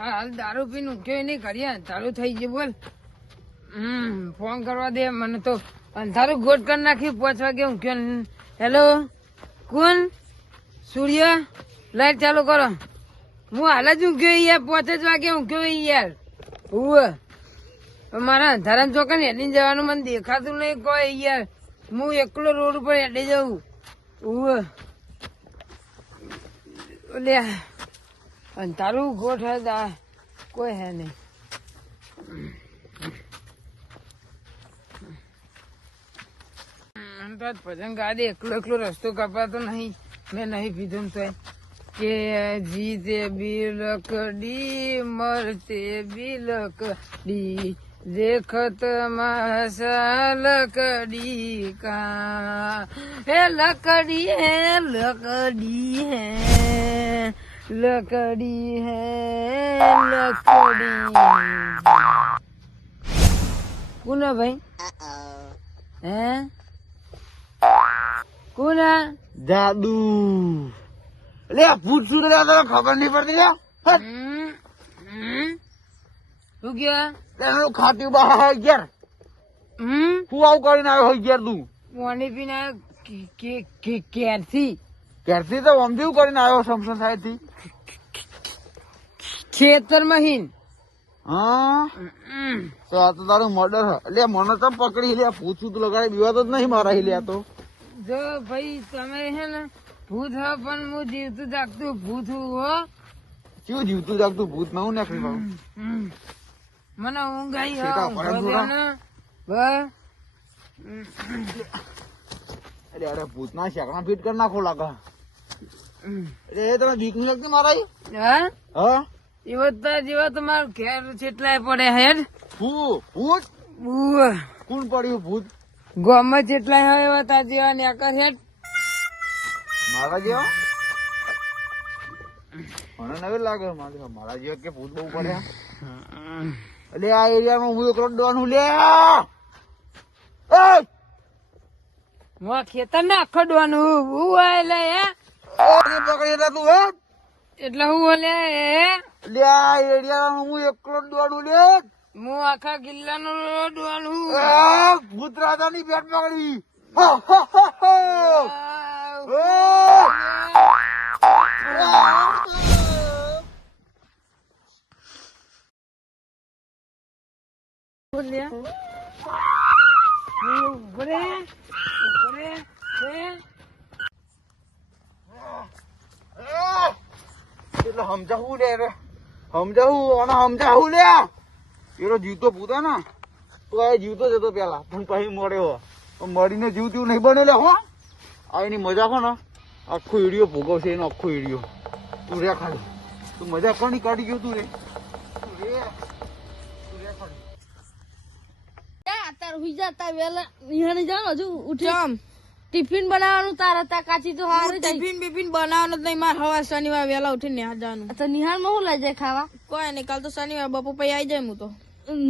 હાલ દારૂ પીને ઉઠ્યો નહીં કર્યા ચાલુ થઈ ગયું, બોલ. હમ ફોન કરવા દે મને તો. અંધારું ગોટ કરી નાખી, પાંચ વાગે ઊંઘ્યો. હેલો? કોણ? સૂર્ય? લાઈટ ચાલુ કરો. હું હાલ જ ઊંઘ્યો યાર, પાંચ જ વાગે ઊંઘ્યો યાર. હું મારા અંધારા ચોકન હેડી જવાનું, મને દેખાતું નહીં કોઈ યાર. હું એકલો રોડ ઉપર હેડી જાઉં. ઉવે ઓલે તારું ગોઠ કોઈ હે નહીં. તો ભજન ગાદે એકલો એકલો રસ્તો કપાતો નહીં. મેં નહીં પીધું તો કે જીતે બી લકડી મરતે બિલક લકડી દેખત માસ લકડી કા. હે લકડી હે લકડી, હે. લકડી હે લકડી કોના ભાઈ હે કોના જાદુ લે ભૂત શું લે તને ખબર નહીં પડતી લે? શું લે એનું ખાટી બહાર હમ હું આવું કરીને આવ્યો ઘેર તું પાણી પીને કે- કે- કે- ક્યારથી ઘેરથી તો વમદીવ કરીને આવ્યો સમસન સાહેબથી ખેતર મહીન. હા? તો આ તો તારું મર્ડર એટલે મને તો પકડી લે પૂછું તું લગાડે બીવાતો જ નહીં મારા લે તો. જો ભાઈ તમે હે ને ભૂત હો પણ હું જીવતું જાગતું ભૂત હું હો. કેવું જીવતું જાગતું ભૂત? માં હું નાખી પાઉં મને ઊંઘ આવી. અરે અરે ભૂત ના શેકડા ફીટ કરી નાખો લાગે. એ તને બીક નહીં લાગતી મારા હા? હા? એવો તો તમારું ઘેર ચેટલાય પડે હેડ ભૂત? ભૂત કોણ પડ્યું ભૂત? ગામમાં જેટલાય હોય એવા તાર જેવા ને? હેડ મારા જેવા? મને નવી લાગે મારા મારા જેવા કે ભૂત બહુ પડ્યા એટલે આ એરિયામાં હું એકલો ડોનું લે! હું ખેતર ના હું એટલે હે? ઓને પકડી લે તું હે? એટલે હું બોલે હે લે આ એરિયામાં હું એકલો દોડું લે. હું આખા પકડી. બોલ્યા ઉભરે હે એટલે સમજાવું લે રે. સમજાવું અને સમજાવું લે. એનો જીવતો પૂતો ને. તો આ જીવતો જતો પેલા. પણ પછી મળ્યો. તો મળીને જીવતું નહીં બને લે હો. આ એની મજા કોને આખો ઈડિયો ભોગવશે એનો આખો ઈડિયો તું રે ખાલી. તું મજા કોની કાઢી ગયો તું રે? તું રે. તું રે ખાલી. અત્યારે હુઈ જા તાર વેલા નિહાળી જાવ હજુ ઉઠી. ટિફિન બનાવવાનું? તારા હતા કાચી તો હારે ટિફિન બિફિન બનાવવાનું નહીં. મારે હવા શનિવાર વહેલા ઉઠીને હાથ જવાનું તો નિહાળમાં શું લઈ જાય ખાવા? કોઈ નહીં કાલ તો શનિવાર બપોર પછી આવી જાય હું તો.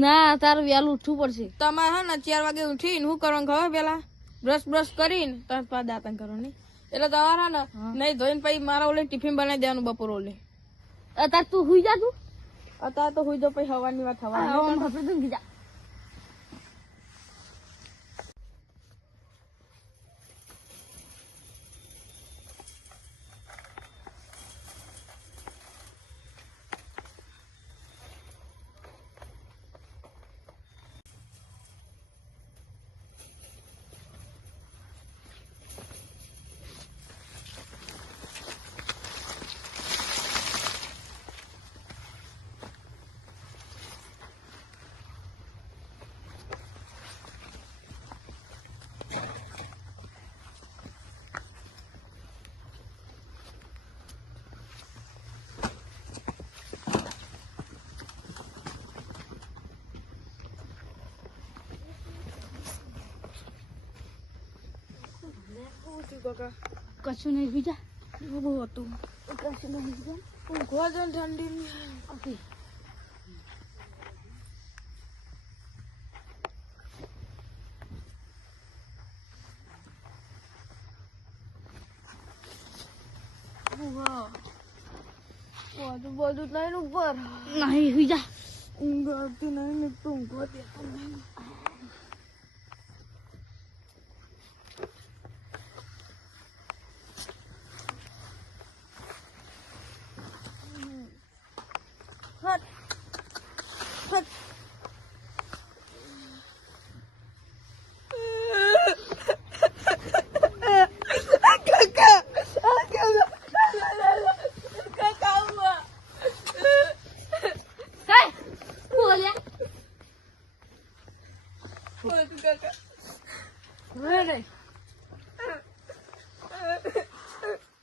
ના તારું વહેલું ઉઠવું પડશે. તમારે હા ને ચાર વાગે ઉઠીને શું કરવાનું ખબર પેલા? બ્રશ બ્રશ કરીને તરત પાછા દાંતણ કરવાની એટલે તમારે હે ને નહીં ધોઈને પછી મારા ઓલે ટિફિન બનાવી દેવાનું બપોર ઓલે. અત્યારે તું હુઈ જા તું. અત્યારે તો હુઈ જો પછી હવાની વાત થવાની ઊંઘી જા કશું નહીં બીજા? જા બહુ હતું. કશું નહીં બીજા? જા દો ને ઠંડી ઓકે. બધું નહીં ઉપર. નહીં બીજા? ઊંઘ આવતી નહીં ને તો ઊંઘવા દેતો નહીં હટ હટ Hey! બોલ્યા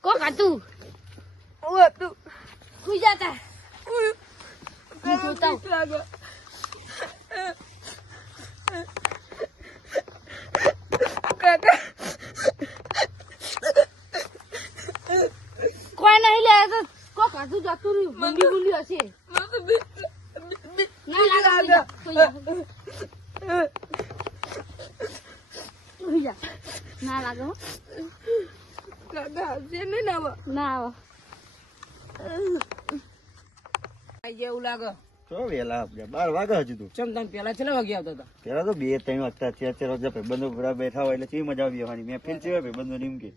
કોક હતું સુઈ જાતા હું જોતા હું. કોઈ નહીં લે તો કોક હતું જતું રહ્યું બુંદી બુંદી હશે ના લાગે સુઈ જા, સુઈ જા. સુઈ જા. ના લાગે હો. ના આવે આઈ ગયા એવું લાગે ચો વેલા આપણે. બાર વાગે હજુ તો. ચમ તમે પેલા છેલ્લા વાગે આવતા હતા? પેલા તો બે ત્રણ વાગતા ચાર રજા ભાઈબંધો બધા બેઠા હોય એટલે કેવી મજા આવી જવાની? મેં ફીલ છે ભાઈબંધો ની એમ કે.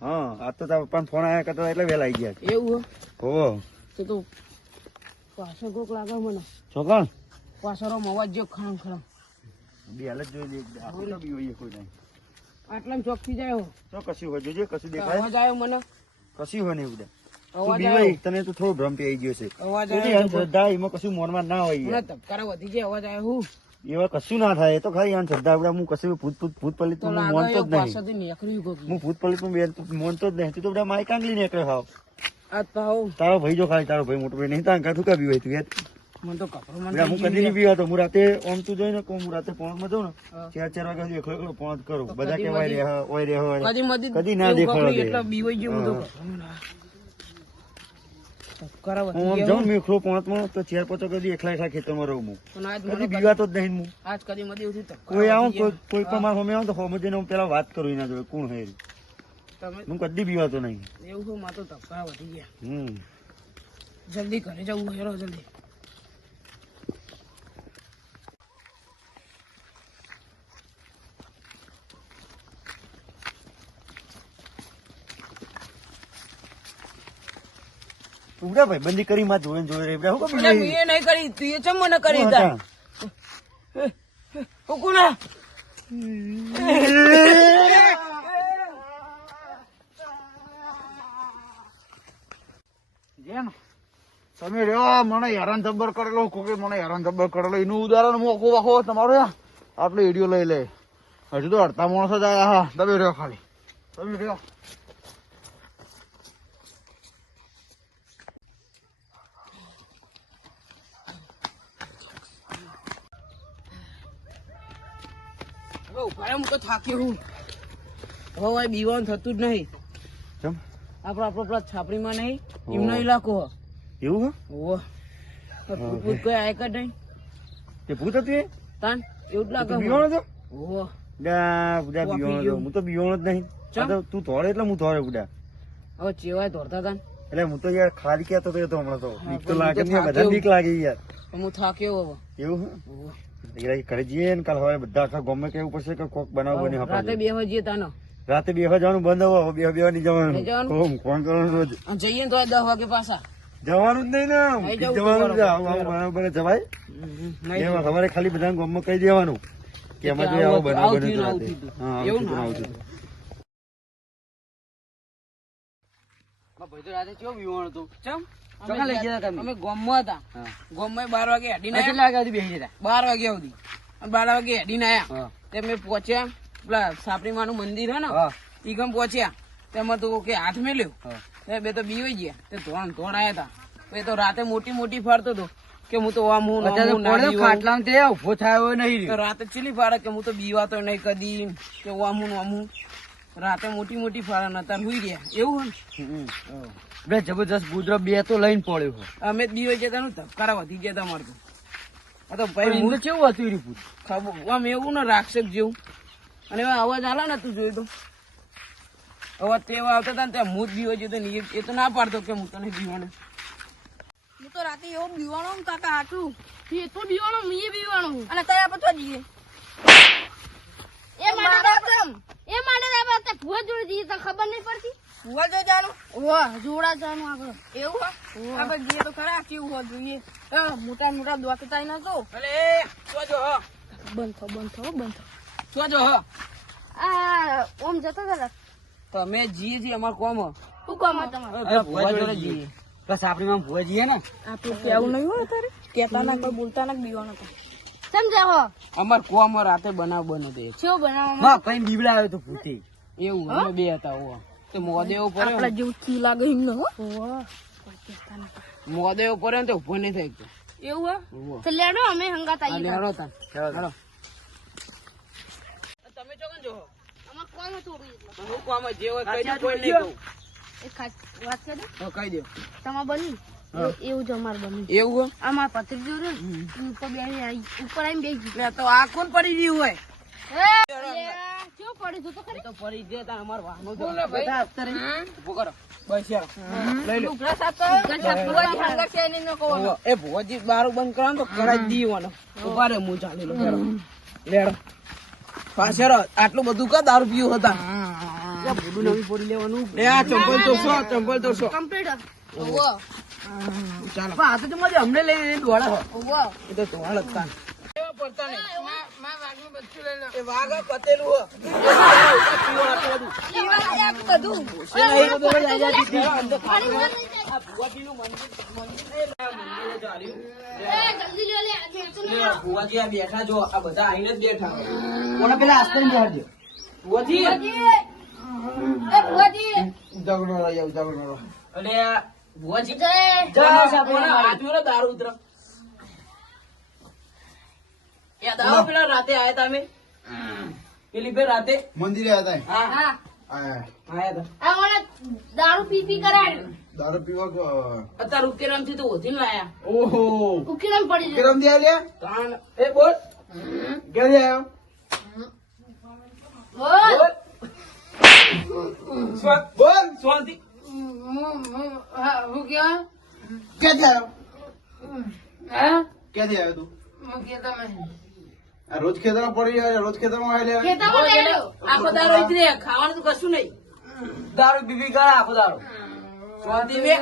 હા આ તો ફોન આવ્યા કરતા એટલે વેલા આવી ગયા. એવું હો? તો તો લાગે મને. છોકણ પાછળ આમ અવાજ જો ખણ ખરમ. બે હાલત જોઈ લે આપણે તો બી હોઈએ કોઈ નહીં. આટલામાં ચોકથી જાય હો. તો કશું હોય જોજે કશું દેખાય. અવાજ આવ્યો મને. કશું હોય નહીં બધા. તું બીવાય તને તો થોડો ભ્રમ પી ગયો છે. અવાજ એની અંધશ્રદ્ધા એમાં કશું મોનમાં ના હોય મને ધબકારા વધી જાય અવાજ આવ્યો હું. એવા કશું ના થાય તો ખાલી અંધશ્રદ્ધા આપણે હું કશું ભૂત ભૂત ભૂત પલિત તો હું લાગે મોનતો એવું જ નહીં. પાછળથી નીકળ્યું કોક હું ભૂત પલિત હું બેન મોનતો જ નહીં. તું તો બધા માઇક આંગલી નીકળે હાવ. તારો ભાઈ જો ખાલી તારો ભાઈ મોટો ભાઈ નહીં તાર કાઠું કા બીવાય તું યાર? મને તો મને હું કદી નહીં પીવાતો હું રાતે ઓમ તું જોઈ ને કહું હું રાતે પોણમાં જાઉં ને ચાર ચાર વાગ્યા સુધી એકલો એકલો પોંચ કરું. બધા કેવાય રે ઓય રે કદી ના દેખાડો એટલે બીવાઈ ગયું હું તો હા. હું જાઉં હું. તો ચેર પાંચ કદી એકલા એકલા ખેતરમાં રહું હું. કદી બીવાતો જ નહીં હું. આજ કદી કોઈ આવું કોઈ પણ મારા આવું તો હોમે જઈને હું પેલા વાત કરું એના જોડે કોણ હે હું કદી બીવાતો નહીં. એવું હોય મારે તો વધી ગયા. હમ. જલ્દી ઘરે જવું હેરો જલ્દી. ઉડા ભાઈ બંદી કરી માં જોઈને જોઈ રહી. હું એટલે કબી મેં નહીં કરી તું એ ચમ મને કરી તા કોકુના જેમ તમે રહ્યો મને હેરાન જબ્બર કરેલો કોકે મને હેરાન જબ્બર કરેલો. એનું ઉદાહરણ હું આખું આખો તમારો આટલો એડિયો લઈ લે. હજુ તો અડતા માણસો જ આયા હા. તમે રહ્યો ખાલી. તમે રહ્યો. ઊભા હું તો થાક્યો હું હવે હવે બીવાનું થતું જ નહીં. ચમ આપણો આપણો પેલા છાપડીમાં નહીં એમનો ઇલાકો એવું હે? ભૂત ભૂત કોઈ આય કર નહીં? તે ભૂત હતું એ? તાન એવું જ લાગે તું મને. બીવાનો હતો ઓહો. બુડા બુડા બીવાનો હતો હું તો બીવાનો જ નહીં. ચમ? આ તો તું ધોળે એટલે હું ધોળે બુડા હવે ચેવાય તાન. એટલે હું તો યાર ખાલી કહેતો હતો તો હમણાં તો બીક તો લાગે બધા બીક લાગે યાર. હું થાક્યો હવે. એવું જઈએ ને કાલ સવારે બધા આખા ગામમાં કેવું પડશે કે કોક બનાવ બની રાતે બે વાગે તાનો. રાતે બેહવા જવાનું બંધ હવે બે બે નહીં જવાનું. કોમ ફોન કરવાનો જઈએ ને તો દસ વાગે પાછા. જવાનું જ નહીં ને જવાનું જ બરોબર. જવાય. એમાં ખાલી બધા ગામમાં કહી દેવાનું કે એમાં જે આવો બનાવ ને રાતે. હા, એવું ને ના. ભાઈ તો રાતે કેવું વિવાણ હતું? ચમ? ચોકા લઈ ગયા તમે? અમે ગોમમાં હતા. ગોમમાં બાર વાગે હેડીને કેટલા વાગ્યા સુધી બેસી આયા. બાર વાગ્યા સુધી. બાર વાગે હેડીને આયા તે મેં પહોંચ્યા. પેલા સાપરી મંદિર હે ને? ઈ ગમ પહોંચ્યા. તેમાં તો કે હાથ મેલ્યો. બે તો બીવાઈ ગયા. તે ધોણ ધોણ આયા હતા. એ તો રાતે મોટી મોટી ફરતો હતો કે હું તો આમ હું ને આમ હું ના બીવાઉં. તો રાતે ચીલી ફાડે કે હું તો બીવાતો નહીં કદી. કે વામું વામું રાતે મોટી મોટી ફાડે ને હુઈ ગયા. એવું હોય બે જબરજસ્ત ગુજરો બે તો લઈને પડ્યો અમે જ બીવાઈ જતા ને ધબકારા વધી ગયા તમારે તો. આ તો ભાઈ હું કેવું હતું રીપુત ખબર આમ એવું ને રાક્ષસ જેવું. અને એવા અવાજ આલા ને તું જોયું તો. અવાજ તેવા આવતા હતા ને ત્યાં મૂત જ બીવાઈ જતો ને એ- તો ના પાડતો કે હું તને બીવાને હું તો રાતે એવો બીવાણો ને કાકા આટલું એ તો બીવાણો એ બીવાણો. અને તયા પછી જઈએ. એ માટે એ માટે આપણે ભૂવા જોડે જઈએ તો ખબર નહીં પડતી. ભૂવા જો જાનું ઓહ જોડા જાનું આગળ એવું હા? આપણે જઈએ તો ખરા કેવું હોય જોઈએ. હા, મોટા મોટા દોકતા ના તો. અરે સોજો હ. બંધ થો બંધ થો બંધ થો. સોજો હ. આ ઓમ જતો હતા તમે જીએ છીએ અમાર કોમ હું. કોમ તમારે? અરે ભુવા જોડે જઈએ બસ આપણી માં ભૂવા જઈએ ને. આપણું કેવું નહીં હોય તારે કેતા ના કોઈ બોલતા ના બીવાનો તો સમજાવો અમાર કોમ રાતે બનાવ બને તે શું બનાવ? હા કઈ બીબડા આવ્યો તો ભૂતે એવું અમે બે હતા ઓવા તો મોદેવ ઉપર આપડા જેવું કી લાગે એમ ન હો મોદેવ ઉપર તો ઊભો નહીં થઈ એવું હે? તો લેડો અમે હંગાત આવી આવીએ લેવડો તા ચાલો. તમે ચોકન જો અમાર કોમ એટલે હું કોમ જે હોય કઈ કોઈ નહીં કહું. એક ખાસ વાત કરી? તો કહી દો. તમા બની? હા. એવું જ અમાર બની એવું આ માર ને ઉપર બે ઉપર આવીને તો આ કોણ પડી હોય? અમાર બધા બંધ કરવાનું આટલું બધું કા દારૂ પીવું હતા? બધું નવી પડી લેવાનું ચંપલ તો ચંપલ તો કમ્પ્લીટ ચાલો. આ તો મજા અમને લઈને દોડા હો. ઓવો એ તો ધોળ હતા એ વાઘ આ પતેલું બધું. એ નહીં બધું જ આજા દીધી. અંદર ખાલી આ ભુવાજીનું મંદિર મંદિર છે. ને, આ મંદિરે ચાલ્યું. એ જલ્દી લ્યો લે આજે તું લે, ભુવાજી આ બેઠા જો આ બધા આઈને જ બેઠા. કોને પેલા આસ્તે બેઠા ભુવાજી! દગડો આવ ઉજાગરો અલે આ ભુવાજી. જય જા, કોના હાથમાં ને દારૂ ઉતરો. પેલા રાતે આયા તા અમે? પેલી બે રાતે? મંદિરે આવ્યા હા. હા. આયા. તા. દારૂ પી પી કરાડ્યું દારૂ પીવા અત્યારે ઉકેરામથી તો ઓધીને લાયા. ઓહો. ઉકેલમ પડી જાય કેરમ દે એ બોલ. ક્યાં આવ્યો બોલ. બોલ. સ્વાત. ક્યાંથી આવ્યો ક્યાંથી આવ્યો તું રોજ ખેતરમાં પડી જાય રોજ ખેતરમાં આવી ખેતરમાં ખાવાનું કશું નહીં દારૂ બીબી કરે આખો દારો શાંતિ બે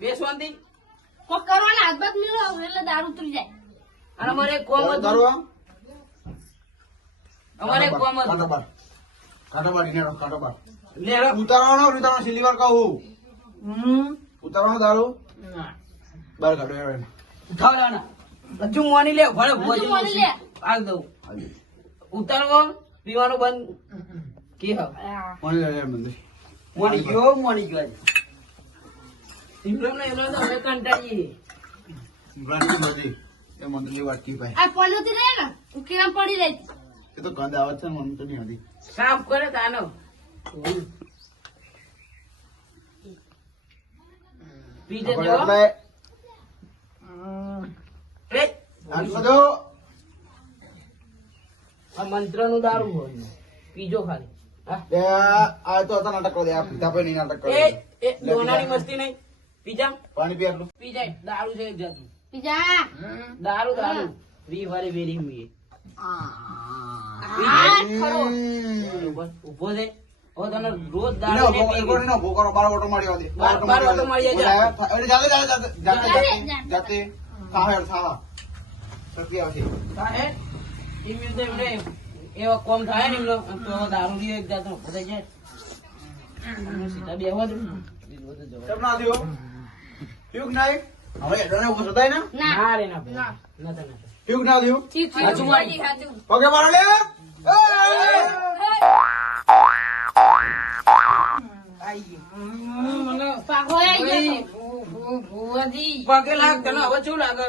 બે શાંતિ કોક કરવાના હાથ બાદ મેળવો એટલે દારૂ ઉતરી જાય અને અમારે કોમ દારૂ અમારે કોમ હતું કાંટો બાર કાંટો બાર ઇનારો કાંટો બાર. લેડો ઉતારવાનો ઉતારવાનો છેલ્લી વાર કહું. હમ. ઉતારવાનો દારૂ બાર કાઢો એમ ઉઠાવવાના હજુ મોની લે ભલે ભોજન મોની લે. હાલ દઉં. ઉતારવો પીવાનું બંધ. કે હવે? કોણ લે મંદિર. મોની ગયો મોની ગયો. ઇમરાન ને ઇમરાન હવે કંટાળીએ. બ્રાન્ડી બધી એ મંદિરની વાત કી ભાઈ? આ પનોતી રહે ને ઉકેલમ પડી રહી. એ તો ગંધ આવે છે ને તો નહીં હતી સાફ કરે તાનો આ મંત્રનું દારૂ હોય પીજો ખાલી? આ તો નાટક કરી આ પિતા ભાઈ નહીં નાટક કરી એ એ દોનાની મસ્તી નહીં. પીજા? પાણી પી આટલું. પી જાય દારૂ છે દારૂ દારૂ. વી વારે બરોબર ઊભો છે હવે તને રોજ દારૂ. એનો બાર ઓટો બાર- ઓટો મારી જાતે જાતે જાતે, જાતે આવશે એવા કોમ થાય ને એમનો તો દારૂ એક જાતનો જાય સીધા બેહવા દે દે. નહીં હવે એડોને ઊભો થતા ને ના ના રે ના ના ના થાય. ના થયું? હાચું મારો લે. ગયો પગે લાગ તને હવે શું લાગે?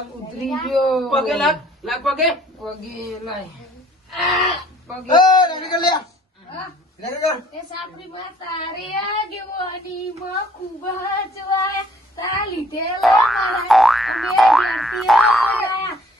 પગે લાગ લાગ પગે? લે. સાપરી માં તારે આગેવાની માં ખૂબ હચવાય લીધેલા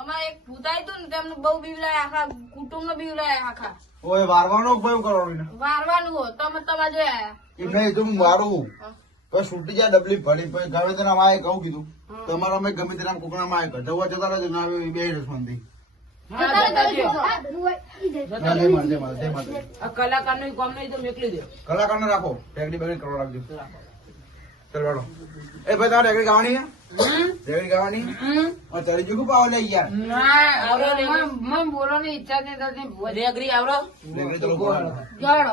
અમારે એક ભૂતાય હતું ને તેમનું બહુ બીવડાય આખા કુટુંબ નો બીવડાય આખા. ઓય વારવાનો ઉપયોગ કરવાનો વારવાનું હો તમે તમારે જોયા. એ નહીં તું મારું તો છૂટી જાય ડબલી ભરી પછી ગમે તેના માએ કહું કીધું. તમારા અમે ગમે તેના કોકના માએ કહે. જવા જતા રહેજો ના આવે બે. ના આ કલાકારનું કામ નહીં તો મેકલી દે. કલાકારને રાખો. ટેકડી બેગડી કરવા રાખજો ચાલ વાળો. એ ભાઈ તમારે ટેકડી ગાવાની છે? ટેકડી ગાવાની હમ? જુગુ પાવ લઈ ગયા ના, આવડે ને? ઈચ્છા નહીં થતી. રેગરી આવડો?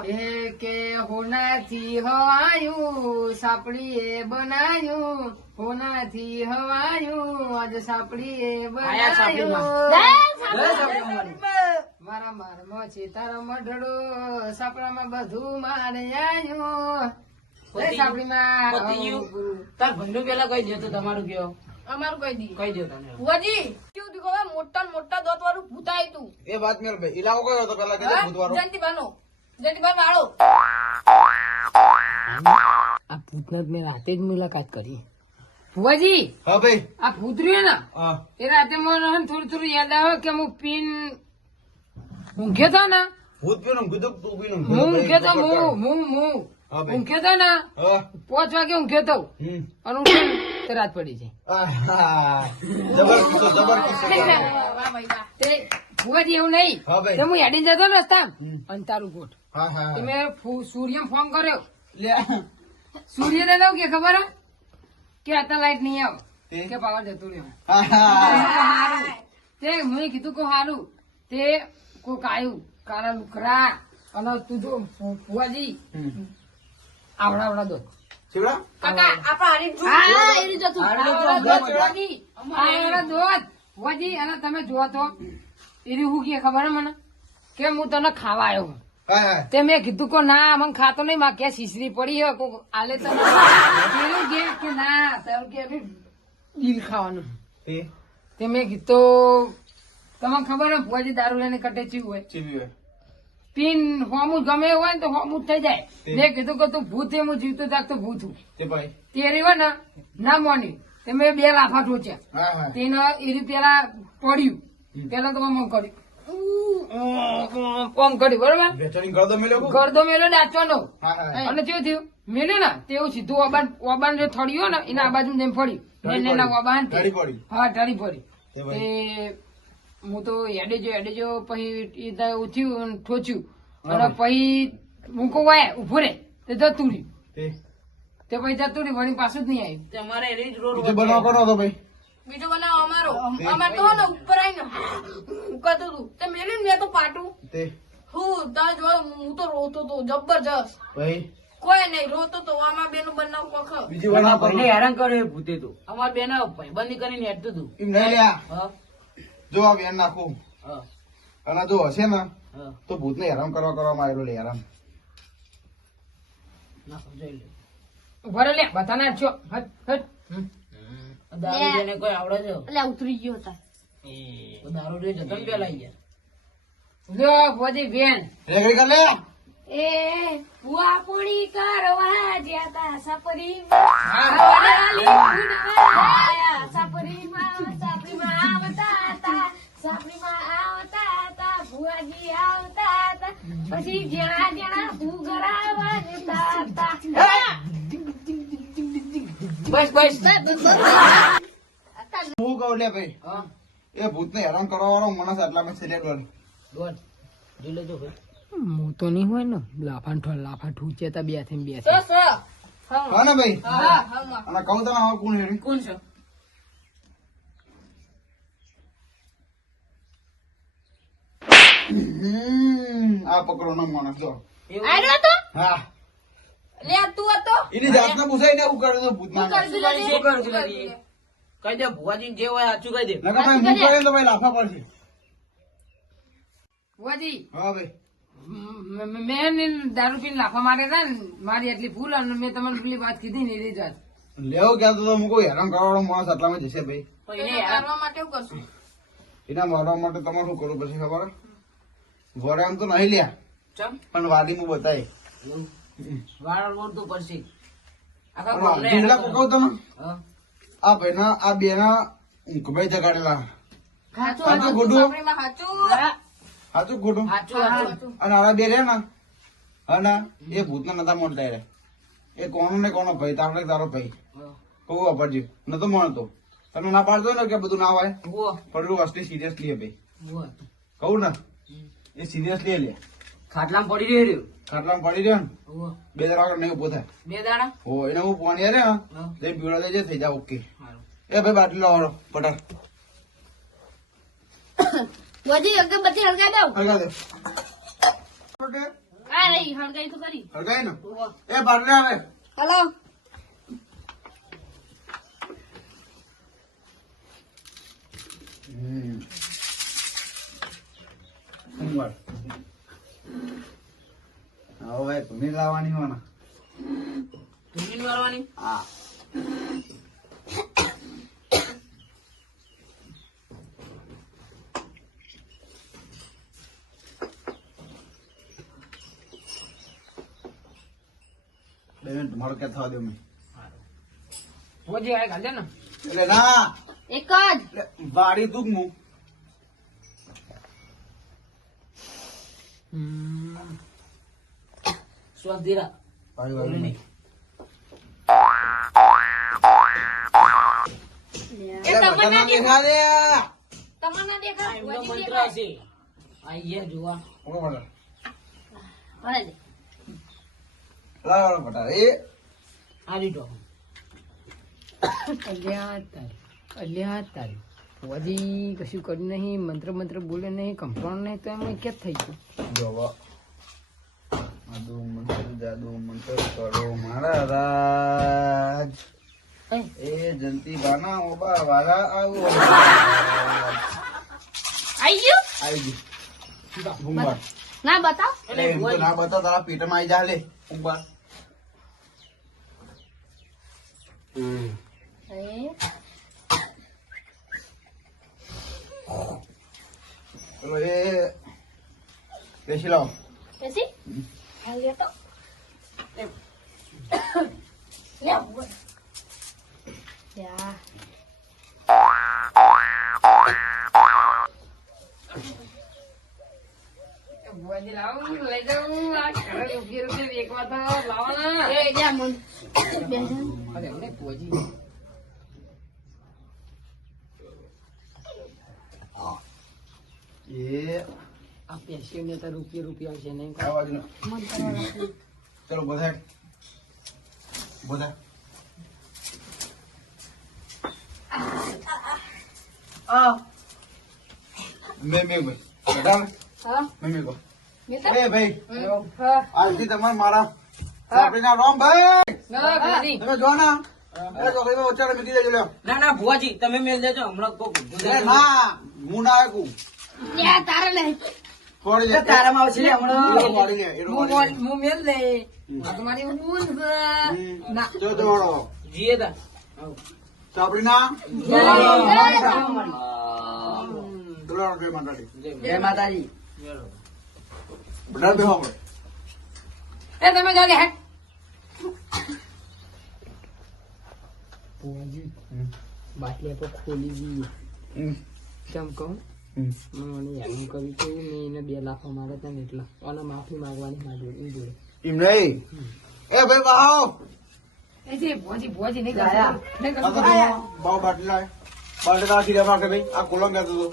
એ કે હોનાથી હવાયું સાપડીએ બનાયું. હોનાથી હવાયું આજે સાપડીએ એ બનાયું. મારા મારમાં છે તારા મઢડો સાપડામાં બધું મારે આયું તાર ભાઈનું પેલા કઈ દે તમારું કયો. અમારું કહી દી. કઈ દે તને કેવું થયું મોટા મોટા દોત વાળું ભૂતાઈ તું. એ વાત મેર ભાઈ. ઇલાકો કયો હતો પેલા કીધું બુધવારો જયંતિભાનો. જયંતિભાઈ વાળો. આ ભૂતનાથ મેં રાતે જ મુલાકાત કરી. ફુવાજી હા ભાઈ. આ ભૂત રહ્યું ને એ રાતે મને થોડું થોડું યાદ આવે કે હું પીન ઊંઘ્યો તો ને? ભૂત પીન ઊંઘ્યો તું હું ઊંઘ્યો તો હું હું હું. ઊંઘ્યો તો ને? હા. પાંચ વાગે ઊંઘે તો. અને ઊંઘે રાત પડી તે ભુવાજી એવું નહીં. તો હું હેડી જતો ને રસ્તા અંતારું ગોઠ. મેં સૂર્ય ફોન કર્યો. સૂર્ય ને કે ખબર? કે આતા લાઈટ નહીં આવે. કે પાવર જતું રહ્યો તે મેં કીધું કે હારું. તે કોક આવ્યું કારણ લુકરા અને તું જો ફુવાજી. આવડા આવડા દો. શિવડા કાકા હા આવડા અને તમે તો. એરી હું કે ખબર મને? કે હું તને ખાવા આવ્યો. હા. તે મેં કીધું કે ના મને ખાતો નહીં. માં કે શીશરી પડી હે કોક આલે તો. કે કે ના તારું કે દિલ ખાવાનું. તે? તે મેં કીધું તમને ખબર હે ભુવાજી દારૂ લઈને કટે ચીવું હોય ચીવી હોય પીન હોમું ગમે હોય ને તો હોમું થઈ જાય. મેં કીધું કે તું ભૂત એમ જીવતો જાગ તો ભૂત હું તે હોય ને ના મોની. તે મેં બે લાફા ઠોચ્યા તેને એ પેલા પડ્યું. પેલા તો આમ કર્યું. કોમ કર્યું બરોબર? ગરદો મેલો ડાચવાનો હા અને કેવું થયું? મેલ્યું ને તેવું સીધું ઓબાન ઓબાન જે થળ્યું ને એના આ બાજુ ફળ્યું. હા પડી. તે ભાઈ. હું તો એડે જો એડે જો પછી ઉઠ્યું ઠોચ્યું. અને પછી મૂકો વાય ઊભો રે તે જતું રહ્યું. તે. તે પછી જતું રહ્યું વળી પાછું જ નહીં આવ્યું. તમારે એની જ રોડ બીજું બનાવ કોનો હતો ભાઈ? બીજો બનાવ અમારો. અમારે તો ને ઉપર આવીને ઉકાતું હતું. તે મેલી ને મેં તો પાટું. હું તાર જો હું તો રોતો તો જબરજસ્ત. ભાઈ. કોઈ નહીં રોતો તો આમાં બેનું બનાવ કોખ બીજું બનાવ હેરાન કર્યો ભૂતે તો. અમાર બેના ભાઈબંધી કરીને હેડતું હતું. એમ નહીં લ્યા. હા. જો આ બેન નાખું. અને જો હશે ને તો ભૂતને હેરાન કરવા કરવામાં આવેલો લે હેરાન. નાખો, જોઈ લે. ઊભા લે બધાના છો હટ હટ. દારૂ જેને કોઈ આવડે છે? એટલે ઉતરી ગયો હતા દારૂ રે જતન પેલા ગયા જો ભોજી બેન રેગડી કર લે. એ ભુવા પૂરી કરવા જ્યાં સપરી સાપરીમાં આવતા હતા ભુવાજી આવતા હતા. પછી જ્યાં જ્યાં ભૂગરાવા જતા હતા. બસ બસ. હું કહું લે ભાઈ એ ભૂતને હેરાન કરવા વાળો માણસ આટલા મેં સિલેક્ટ કર્યો. દોડ જોઈ લેજો ભાઈ. હું તો નહીં હોય ને. લાફા ઠો લાફા ઠૂચે તા બે થઈને બે હા ને ભાઈ? હા હા અને કહું તને હવે કોણ હેરી? કોણ છે? આ પકડો નો માણસ જો. એવું? તો હા. લે તું હતો? એની જાતને પૂછાય ને હું કરી દઉં ભૂતના હું કરી દઉં. શું કરું છું લાગી? કહી દે ભુવાજી જે હોય સાચું કહી દે. નકર ભાઈ હું કરે તો ભાઈ લાફા પડશે ભુવાજી હા ભાઈ. મ- દારૂ પીને લાફા મારે હતા ને મારી એટલી ભૂલ અને મેં તમને પેલી વાત કીધી ને એ રીતે જ. લેવો ક્યાં તો હું કોઈ હેરાન કરવાનો માણસ આટલામાં જશે ભાઈ. એને એને હેરાન કરવા માટે શું કરશું એના મારવા માટે તમારે શું કરવું પછી ખબર? વરે આમ તો નહીં લ્યા. ચમ? પણ વાડી હું બતાય. વાળ તો પડશે. આખા હા. આ ભાઈના આ બેના ઊંઘભાઈ જગાડેલા. હાચું, હાચું હાચું, હાચું અને આવા બે રહ્યા ને? હા ના. એ ભૂતના નતા મળતા રે એ કોનો ને કોનો ભાઈ તારો તારો ભાઈ. કહું વાપરજો નતો માણતો તમે ના પાડતો ને કે બધું ના હોય પડલું અસલી સિરિયસલી ભાઈ. કહું ને. એ સિરિયસલી લે. ખાટલામાં પડી રહ્યો રહ્યો ખાટલામાં પડી રહ્યો બે દાડા આગળ નહીં ઊભો થાય. બે દાડા? હો એને હું પાણી હા. તે પીવડા દેજે થઈ જા ઓકે એ ભાઈ બાટલી લાવો પટાર બધી અગરબત્તી હળગાઈ દઉં. હળગા દે. પટેલ, આ રહી હળગાઈ તો કરી હળગાઈ ને? એ બાટલી આવે. હલો. હમ. સોમવાર. હવે ધૂની લાવવાની હોય ને. ધૂળીને હા. બે મારો ક્યાં થવા દો મેં. પોજી આ ગાલે ને. એટલે ના. એક જ. વાડી તું હું સ્વાધીરા વાડી વાડી નહીં. એ એટલે તમને બધાના દેખા દે. તમને દેખાય એમનો ભુવાજી મંત્ર દેખાય. હશે આઈએ જોવા ઊભો પડો. ભલે દે. લાવો લાવો પટાર. એ આ લીધો. અલ્યા તારી અલ્યા તારી. પોજી કશું કર્યું નહીં મંત્ર મંત્ર બોલે નહીં કંપાઉન્ડ નહીં તો એમાં ક્યાં થઈ ગયું. જોવો. જાદુ મંત્ર જાદુ મંત્ર કરો મારા રાજ એ જંતી બાના ઓબા વાળા આવો. આવી ગયું? આવી ગઈ ના બતાવ. ના બતા તારા પેટમાં આવી જા લે. ગુંબર એ, ચલો એ બેસી લાવો બેસી હાલ લે તો લે ઊભો. યા. પોજી લાવો લઈ જાઉં આ ઘરે રૂપિયા રૂપિયા વેકવા તો લાવો ને એ જા મું. બેસી. અરે અમને પોજી એ આ તો રૂપિયા રૂપિયા છે નહીં. આ બાજુ મન કરવા રાખી. ચલો બધા. બધા. મેં મેં ભાઈ મેં મેં એ ભાઈ આજથી તમારે મારા સાપડીના રોમ ભાઈ! તમે જો ને. ના ના ભુવાજી તમે મેલ દેજો. હમણાં ના હું ના તારે નહીં. હમણાં. હું મોલ- તમારી ઊંઘ ના. જો જીએ જય માતાજી. બધા એ તમે બાટલી ખોલી જઈએ કેમ કહું? હમ. મને યાદ કર્યું તો મેં એને બે લાખો મારે ત્યાં ને એટલા. અને માફી માંગવાની મારી જોડે જોડે. એમ નહીં? એ ભાઈ બાહો એ ભોજી ભોજી નહીં ગાયા. બાવ બાટલી લાય સીધા મારકે ભાઈ. આ કોલમ કહેતો હતો.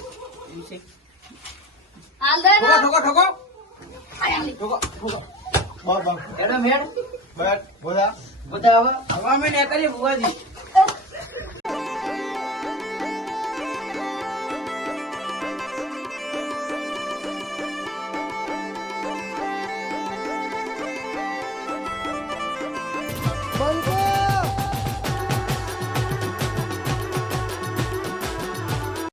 ઠોકો ઠોકો ઠોકો. ઠોકો બાવ બાવ. એનો મેળ બેટ બોલા હવે હવે અમે ને કરી ભુવાજી.